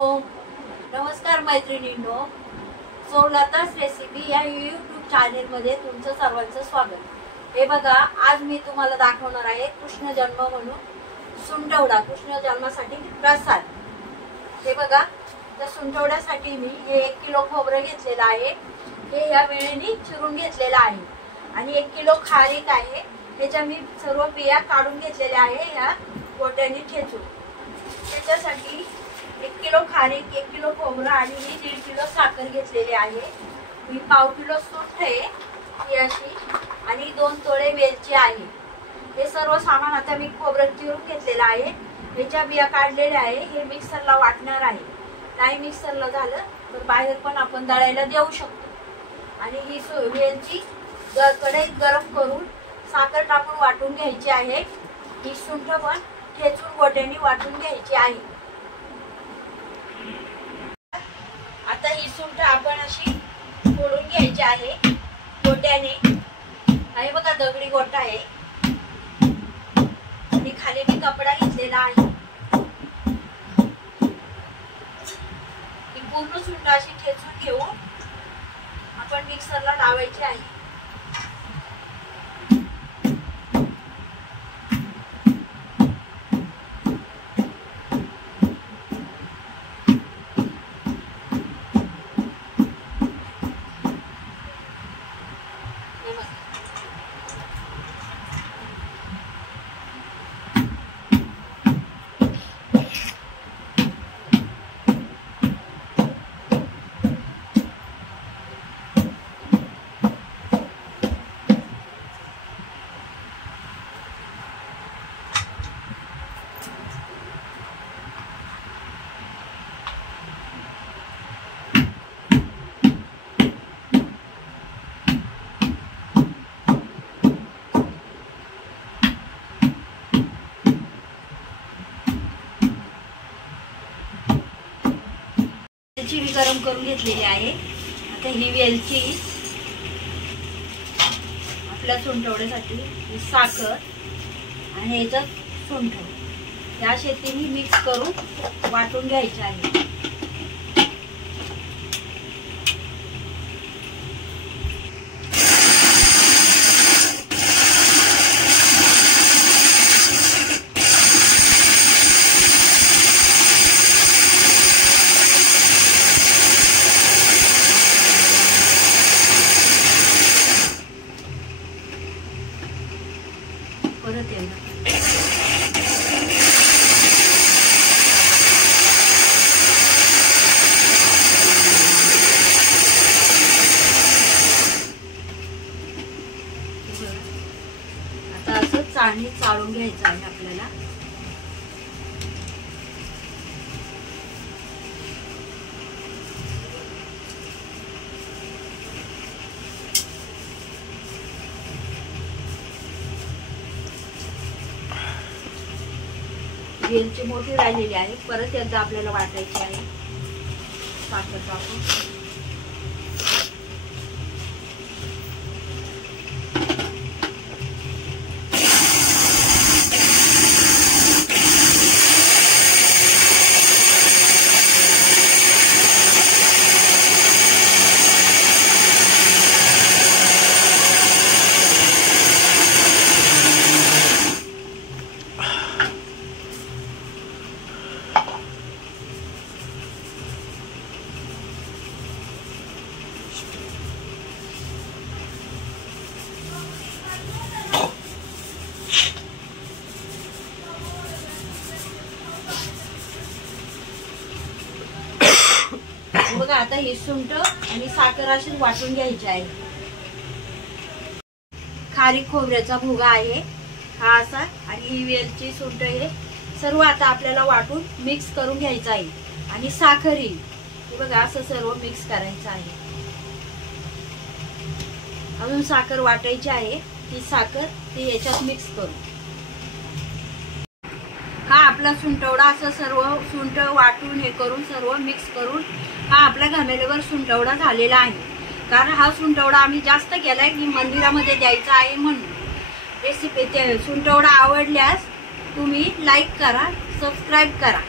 नमस्कार मैत्रिणींनो, लता's रेसिपी या यूट्यूब चॅनल मध्ये तुमचं सर्वांचं स्वागत। हे बघा, आज मी तुम्हाला दाखवणार आहे कृष्ण जन्म म्हणून सुंठवडा, कृष्ण जन्मासाठी प्रसाद। हे बघा, त्या सुंठवड्यासाठी मी 1 किलो खोबरं घेतलेलं आहे, हे या वेळेने चिरून घेतलेलं आहे आणि 1 किलो खारीक आहे, त्याच्या मी सर्व बिया काढून घेतलेल्या आहे या गोट्याने ठेचून। त्याच्यासाठी 1 किलो खारीक, 1 किलो खोबरं आणि मी 1.5 किलो साखर घेतलेली आहे। मी 1/2 किलो सुंठ आहे ही अशी आणि 2 तोळे वेलची आहे। हे सर्व सामान आता मी खोबरं चिरून घेतलेलं आहे, याच्या बिया काढलेल्या आहे। हे मिक्सरला वाटणार आहे, नाही मिक्सरला झालं तर बाहेर पण आपण दळायला देऊ शकतो। आणि ही वेलची कढईत गरम करून साखर टाकून वाटून घ्यायची आहे। ही सुंठ पण ठेचून गोट्याने वाटून घ्यायची आहे। आता ही सुंठ आपण अशी फोडून घ्यायची आहे गोट्याने। हे बघा, दगडी गोटा आहे आणि खाली मी कपडा घेतलेला आहे। ही पूर्ण सुंठ अशी ठेचून घेऊन आपण मिक्सरला लावायची आहे। वेलची मी गरम करून घेतलेली आहे। आता ही वेलची आपल्या सुंठवड्यासाठी, साखर आणि याच्यात सुंठ या शेतीने मिक्स करून वाटून घ्यायची आहे। परत आता असं चाळणी चाळून घ्यायचं आहे आपल्याला। वेलची मोठी राहिलेली आहे, परत एकदा आपल्याला वाटायची आहे साखर टाकून। बघा, आता ही सुंठ आणि साखर अशी वाटून घ्यायची आहे। खारीक खोबऱ्याचा भुगा आहे हा असा, आणि ही वेलची, सुंठ हे सर्व आता आपल्याला वाटून मिक्स करून घ्यायचं आहे। आणि साखर ही बघा असं सर्व मिक्स करायचं आहे। अजून साखर वाटायची आहे, ती साखर ती याच्यात मिक्स करू। हा आपला सुंठवडा असं सर्व सुंठ वाटून हे करून सर्व मिक्स करून हा आपल्या घमेल्यावर सुंठवडा झालेला आहे। कारण हा सुंठवडा आम्ही जास्त केलाय की मंदिरामध्ये द्यायचा आहे म्हणून। रेसिपी सुंठवडा आवडल्यास तुम्ही लाईक करा, सबस्क्राईब करा।